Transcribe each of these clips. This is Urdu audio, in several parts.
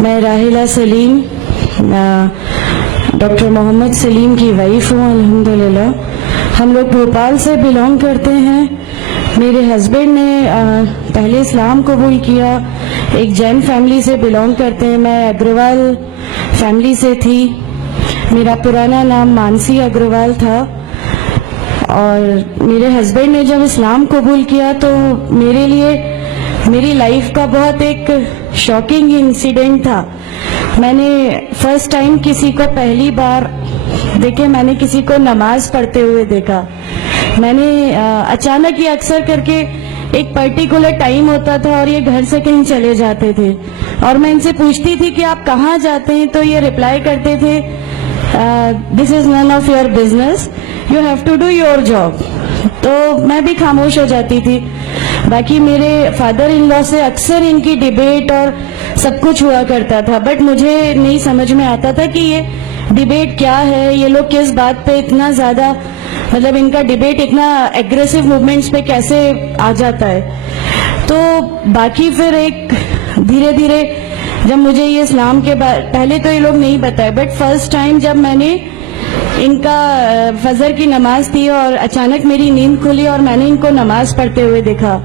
میں راحلہ سلیم ڈاکٹر محمد سلیم کی وائف ہوں الحمدللہ. ہم لوگ بھوپال سے بلانگ کرتے ہیں. میرے ہسبینڈ نے پہلے اسلام قبول کیا, ایک جین فیملی سے بلانگ کرتے ہیں. میں اگروال فیملی سے تھی. میرا پرانا نام مانسی اگروال تھا, اور میرے ہسبینڈ نے جب اسلام قبول کیا تو میرے لیے میری لائف کا بہت ایک شاکنگ انسیڈنٹ تھا. میں نے فرسٹ ٹائم کسی کو پہلی بار دیکھے, میں نے کسی کو نماز پڑھتے ہوئے دیکھا. میں نے اچانک یہ اکثر کر کے ایک پرٹیکولر ٹائم ہوتا تھا اور یہ گھر سے کہیں چلے جاتے تھے, اور میں ان سے پوچھتی تھی کہ آپ کہاں جاتے ہیں, تو یہ ریپلائی کرتے تھے this is none of your business, you have to do your job. تو میں بھی خاموش ہو جاتی تھی. باقی میرے فادر ان لا سے اکثر ان کی ڈیبیٹ اور سب کچھ ہوا کرتا تھا, بٹ مجھے نہیں سمجھ میں آتا تھا کہ یہ ڈیبیٹ کیا ہے, یہ لوگ کس بات پہ اتنا زیادہ, مطلب ان کا ڈیبیٹ اتنا ایگریسو موومنٹس پہ کیسے آ جاتا ہے. تو باقی پھر ایک دھیرے دھیرے جب مجھے یہ اسلام کے پہلے تو یہ لوگ نہیں بتائے, بٹ فرسٹ ٹائم جب میں نے ان کا فجر کی نماز تھی اور اچانک میری نیند کھلی اور میں نے ان کو نماز پڑھتے ہوئے دیکھا.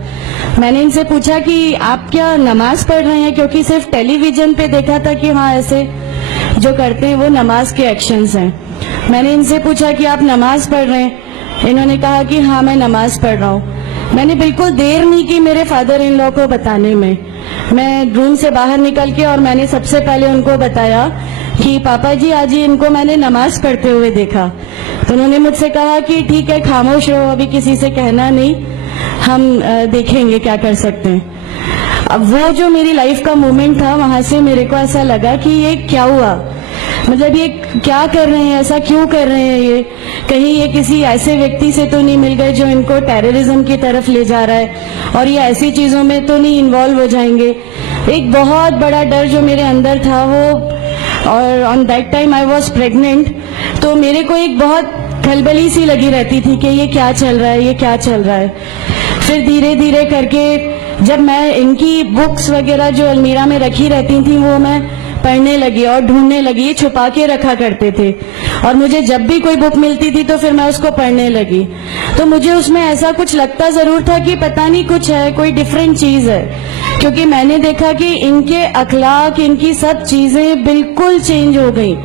میں نے ان سے پوچھا کہ آپ کیا نماز پڑھ رہے ہیں, کیونکہ صرف ٹیلی ویژن پہ دیکھا تھا کہ ہاں ایسے جو کرتے ہیں وہ نماز کے ایکشنز ہیں. میں نے ان سے پوچھا کہ آپ نماز پڑھ رہے ہیں, انہوں نے کہا کہ ہاں میں نماز پڑھ رہا ہوں. میں نے بالکل دیر نہیں کی میرے فادر ان لا کو بتانے میں. میں روم سے باہر نکل کے اور میں نے سب سے پہلے ان کو بتایا کہ پاپا جی آج ان کو میں نے نماز پڑھتے ہوئے دیکھا. تو انہوں نے مجھ سے کہا کہ ٹھیک ہے خاموش رہو, ابھی کسی سے کہنا نہیں, ہم دیکھیں گے کیا کر سکتے ہیں. اب وہ جو میری لائف کا مومنٹ تھا, وہاں سے میرے کو ایسا لگا کہ یہ کیا ہوا, مطلب یہ کیا کر رہے ہیں, ایسا کیوں کر رہے ہیں, یہ کہیں یہ کسی ایسے ویکتی سے تو نہیں مل گئے جو ان کو ٹیررزم کی طرف لے جا رہا ہے, اور یہ ایسی چیزوں میں تو نہیں انوالو ہو جائیں گے. ایک بہت بڑا ڈر جو میرے اندر تھا وہ, اور on that time I was pregnant, تو میرے کو ایک بہت کھلبلی سی لگی رہتی تھی کہ یہ کیا چل رہا ہے, یہ کیا چل رہا ہے. پھر دھیرے دھیرے کر کے جب میں ان کی بکس وغیرہ جو المیرا میں رکھی رہتی تھیں وہ میں پڑھنے لگی اور ڈھونڈنے لگی. یہ چھپا کے رکھا کرتے تھے, اور مجھے جب بھی کوئی بک ملتی تھی تو پھر میں اس کو پڑھنے لگی. تو مجھے اس میں ایسا کچھ لگتا ضرور تھا کہ پتہ نہیں کچھ ہے, کوئی ڈیفرنٹ چیز ہے, کیونکہ میں نے دیکھا کہ ان کے اخلاق, ان کی سب چیزیں بالکل چینج ہو گئی.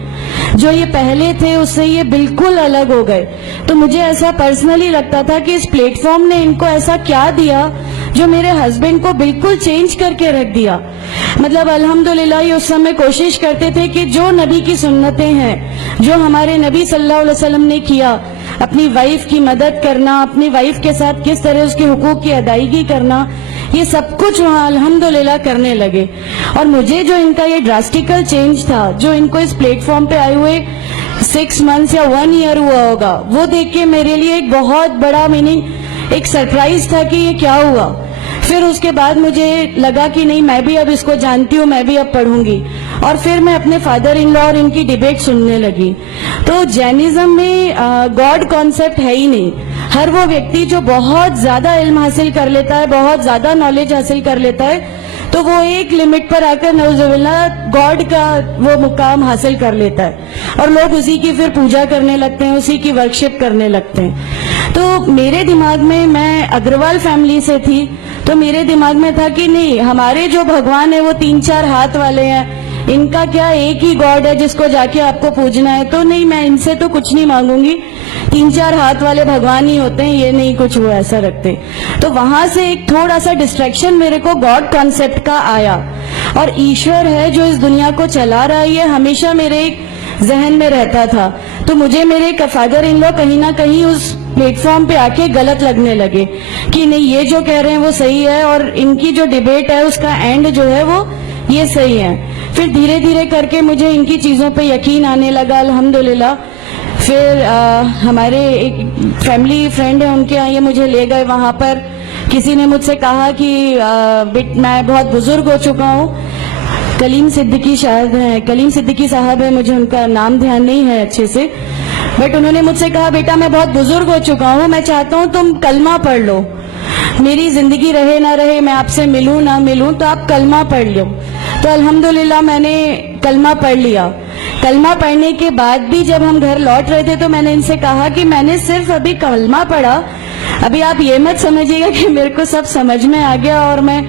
جو یہ پہلے تھے اس سے یہ بالکل الگ ہو گئے. تو مجھے ایسا پرسنلی لگتا تھا کہ اس پلیٹ فارم نے ان کو ایسا کیا دیا جو میرے ہسبینڈ کو بالکل چینج کر کے رکھ دیا. مطلب الحمدللہ یہ اس سمے کوشش کرتے تھے کہ جو نبی کی سنتیں ہیں, جو ہمارے نبی صلی اللہ علیہ وسلم نے کیا, اپنی وائف کی مدد کرنا, اپنی وائف کے ساتھ کس طرح اس کے حقوق کی ادائیگی کرنا, یہ سب کچھ وہاں الحمدللہ کرنے لگے. اور مجھے جو ان کا یہ ڈراسٹیکل چینج تھا, جو ان کو اس پلیٹ فارم پہ آئے ہوئے 6 months یا 1 year ہوا ہوگا, وہ دیکھ کے میرے لیے ایک بہت بڑا ایک سرپرائز تھا کہ یہ کیا ہوا. پھر اس کے بعد مجھے لگا کہ نہیں, میں بھی اب اس کو جانتی ہوں, میں بھی اب پڑھوں گی. اور پھر میں اپنے فادر ان لا اور ان کی ڈیبیٹ سننے لگی. تو جینزم میں گاڈ کانسیپٹ ہے ہی نہیں. ہر وہ ویکتی جو بہت زیادہ علم حاصل کر لیتا ہے, بہت زیادہ نالج حاصل کر لیتا ہے, تو وہ ایک لمٹ پر آ کر نعوذ باللہ گاڈ کا وہ مقام حاصل کر لیتا ہے, اور لوگ اسی کی پھر پوجا کرنے لگتے ہیں, اسی کی ورشپ کرنے لگتے ہیں. تو میرے دماغ میں اگروال فیملی سے تھی, تو میرے دماغ میں تھا کہ نہیں, ہمارے جو بھگوان ہیں وہ 3-4 ہاتھ والے ہیں, ان کا کیا ایک ہی گاڈ ہے جس کو جا کے آپ کو پوجنا ہے. تو نہیں, میں ان سے تو کچھ نہیں مانگوں گی, 3-4 ہاتھ والے بھگوان ہی ہوتے ہیں, یہ نہیں کچھ وہ ایسا رکھتے. تو وہاں سے ایک تھوڑا سا ڈسٹریکشن میرے کو گاڈ کانسیپٹ کا آیا, اور ایشور ہے جو اس دنیا کو چلا رہا ہے, یہ ہمیشہ میرے ایک ذہن میں رہتا تھا. تو مجھے میرے فادر ان لا کہیں نہ کہیں اس پلیٹ فارم پہ آ کے غلط لگنے لگے کہ نہیں, یہ جو کہہ رہے ہیں وہ صحیح ہے, اور ان کی جو ڈیبیٹ ہے اس کا اینڈ جو ہے وہ یہ صحیح ہے. پھر دھیرے دھیرے کر کے مجھے ان کی چیزوں پہ یقین آنے لگا الحمدللہ. پھر ہمارے ایک فیملی فرینڈ ہیں, ان کے یہاں یہ مجھے لے گئے. وہاں پر کسی نے مجھ سے کہا کہ میں بہت بزرگ ہو چکا ہوں, کلیم صدیقی شاید ہیں, کلیم صدیقی صاحب ہے, مجھے ان کا نام دھیان نہیں ہے اچھے سے, بٹ انہوں نے مجھ سے کہا بیٹا میں بہت بزرگ ہو چکا ہوں, میں چاہتا ہوں تم کلمہ پڑھ لو, میری زندگی رہے نہ رہے, میں آپ سے ملوں نہ ملوں, تو آپ کلمہ پڑھ لو. تو تو الحمدللہ میں نے کلمہ پڑھ لیا. کلمہ پڑھنے کے بعد بھی جب ہم گھر لوٹ رہے تھے تو میں نے ان سے کہا کہ میں نے صرف ابھی کلمہ پڑھا, ابھی آپ یہ مت سمجھیے گا کہ میرے کو سب سمجھ میں آ گیا اور میں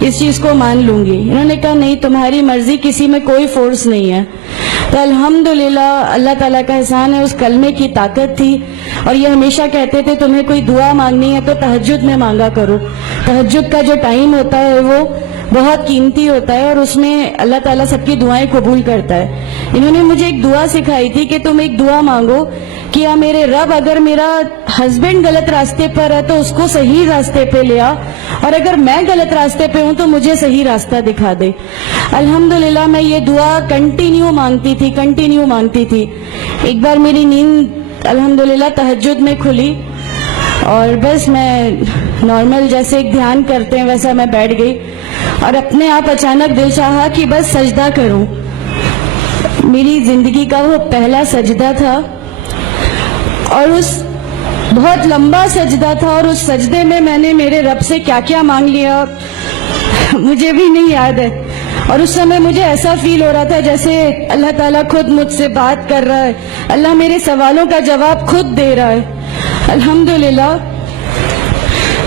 اس چیز کو مان لوں گی. انہوں نے کہا نہیں, تمہاری مرضی, کسی میں کوئی فورس نہیں ہے. تو الحمدللہ اللہ تعالیٰ کا احسان ہے, اس کلمے کی طاقت تھی. اور یہ ہمیشہ کہتے تھے تمہیں کوئی دعا مانگنی ہے تو تہجد میں مانگا کرو. تہجد کا جو ٹائم ہوتا ہے وہ بہت قیمتی ہوتا ہے اور اس میں اللہ تعالیٰ سب کی دعائیں قبول کرتا ہے. انہوں نے مجھے ایک دعا سکھائی تھی کہ تم ایک دعا مانگو کہ یا میرے رب اگر میرا ہسبینڈ غلط راستے پر ہے تو اس کو صحیح راستے پہ لے آ, اور اگر میں غلط راستے پہ ہوں تو مجھے صحیح راستہ دکھا دے. الحمدللہ میں یہ دعا کنٹینیو مانگتی تھی. ایک بار میری نیند الحمدللہ تہجد میں کھلی اور بس میں نارمل جیسے ایک دھیان کرتے ہیں ویسا میں بیٹھ گئی اور اپنے آپ اچانک دل چاہا کہ بس سجدہ کروں. میری زندگی کا وہ پہلا سجدہ تھا اور اس بہت لمبا سجدہ تھا, اور اس سجدے میں میں نے میرے رب سے کیا کیا مانگ لیا مجھے بھی نہیں یاد ہے. اور اس سمے مجھے ایسا فیل ہو رہا تھا جیسے اللہ تعالیٰ خود مجھ سے بات کر رہا ہے, اللہ میرے سوالوں کا جواب خود دے رہا ہے. الحمدللہ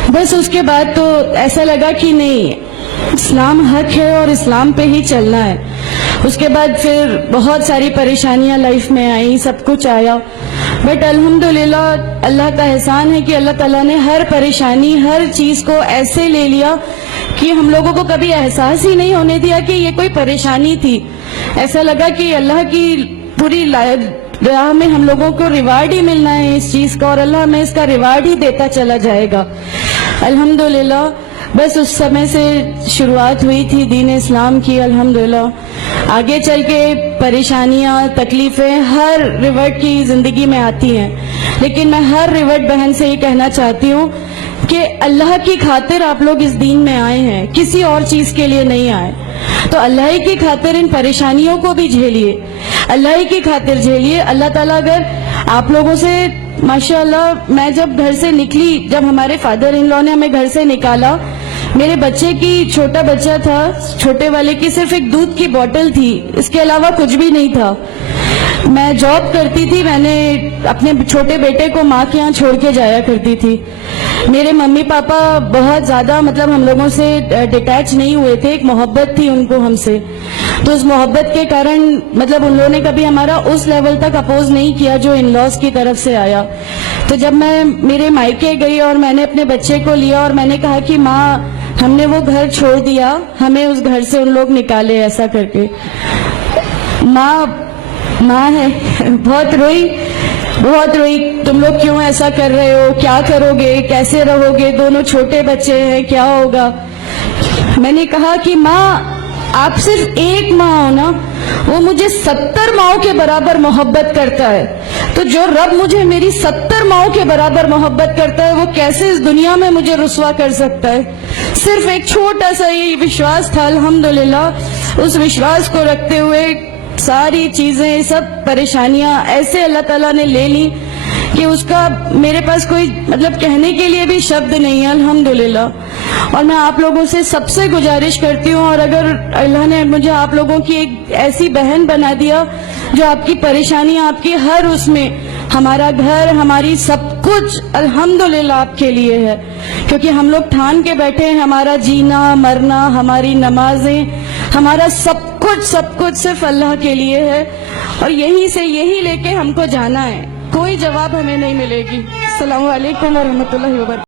بس اس کے بعد تو ایسا لگا کہ نہیں, اسلام حق ہے اور اسلام پہ ہی چلنا ہے. اس کے بعد پھر بہت ساری پریشانیاں لائف میں آئیں, سب کچھ آیا, بٹ الحمدللہ اللہ کا احسان ہے کہ اللہ تعالیٰ نے ہر پریشانی, ہر چیز کو ایسے لے لیا کہ ہم لوگوں کو کبھی احساس ہی نہیں ہونے دیا کہ یہ کوئی پریشانی تھی. ایسا لگا کہ اللہ کی پوری راہ میں ہم لوگوں کو ریوارڈ ہی ملنا ہے اس چیز کا, اور اللہ ہمیں اس کا ریوارڈ ہی دیتا چلا جائے گا. الحمدللہ بس اس سمے سے شروعات ہوئی تھی دین اسلام کی. الحمدللہ آگے چل کے پریشانیاں, تکلیفیں ہر ریورٹ کی زندگی میں آتی ہیں, لیکن میں ہر ریورٹ بہن سے یہ کہنا چاہتی ہوں کہ اللہ کی خاطر آپ لوگ اس دین میں آئے ہیں, کسی اور چیز کے لیے نہیں آئے. تو اللہ ہی کی خاطر ان پریشانیوں کو بھی جھیلیے, اللہ ہی کی خاطر جھیلیے. اللہ تعالیٰ اگر آپ لوگوں سے ماشاءاللہ, میں جب گھر سے نکلی, جب ہمارے فادر ان لا نے ہمیں گھر سے نکالا, میرے بچے کی, چھوٹا بچہ تھا, چھوٹے والے کی صرف ایک دودھ کی بوتل تھی, اس کے علاوہ کچھ بھی نہیں تھا. میں جاب کرتی تھی, میں نے اپنے چھوٹے بیٹے کو ماں کے یہاں چھوڑ کے جایا کرتی تھی. میرے ممی پاپا بہت زیادہ ہم لوگوں سے ڈیٹیچ نہیں ہوئے تھے, ایک محبت تھی ان کو ہم سے, تو اس محبت کے کارن ان لوگوں نے کبھی ہمارا اس لیول تک اپوز نہیں کیا جو ان لاز کی طرف سے آیا. تو جب میں میرے مائکے گئی اور میں نے اپنے بچے کو لیا اور میں نے کہا کہ ماں ہم نے وہ گھر چھوڑ دیا, ہمیں اس گھر سے ان لوگ نکالے, ایسا کر کے ماں ہے, بہت روئی, تم لوگ کیوں ایسا کر رہے ہو, کیا کرو گے, کیسے رہو گے, دونوں چھوٹے بچے ہیں, کیا ہوگا. میں نے کہا کہ ماں آپ صرف ایک ماں ہو نا, وہ مجھے 70 ماؤں کے برابر محبت کرتا ہے, تو جو رب مجھے میری 70 ماؤں کے برابر محبت کرتا ہے وہ کیسے اس دنیا میں مجھے رسوا کر سکتا ہے. صرف ایک چھوٹا سا یہ وشواس تھا. الحمدللہ اس وشواس کو رکھتے ہوئے ساری چیزیں, سب پریشانیاں ایسے اللہ تعالیٰ نے لے لی کہ اس کا میرے پاس کوئی کہنے کے لیے بھی شبد نہیں ہے. الحمدللہ. اور میں آپ لوگوں سے سب سے گزارش کرتی ہوں, اور اگر اللہ نے مجھے آپ لوگوں کی ایک ایسی بہن بنا دیا جو آپ کی پریشانیاں, آپ کی ہر اس میں, ہمارا گھر, ہماری سب کچھ الحمدللہ آپ کے لیے ہے, کیونکہ ہم لوگ ٹھان کے بیٹھے ہیں ہمارا جینا مرنا, ہماری نمازیں, ہمارا سب کچھ صرف اللہ کے لیے ہے, اور یہی لے کے ہم کو جانا ہے, کوئی جواب ہمیں نہیں ملے گی. السلام علیکم ورحمۃ اللہ وبرکاتہ.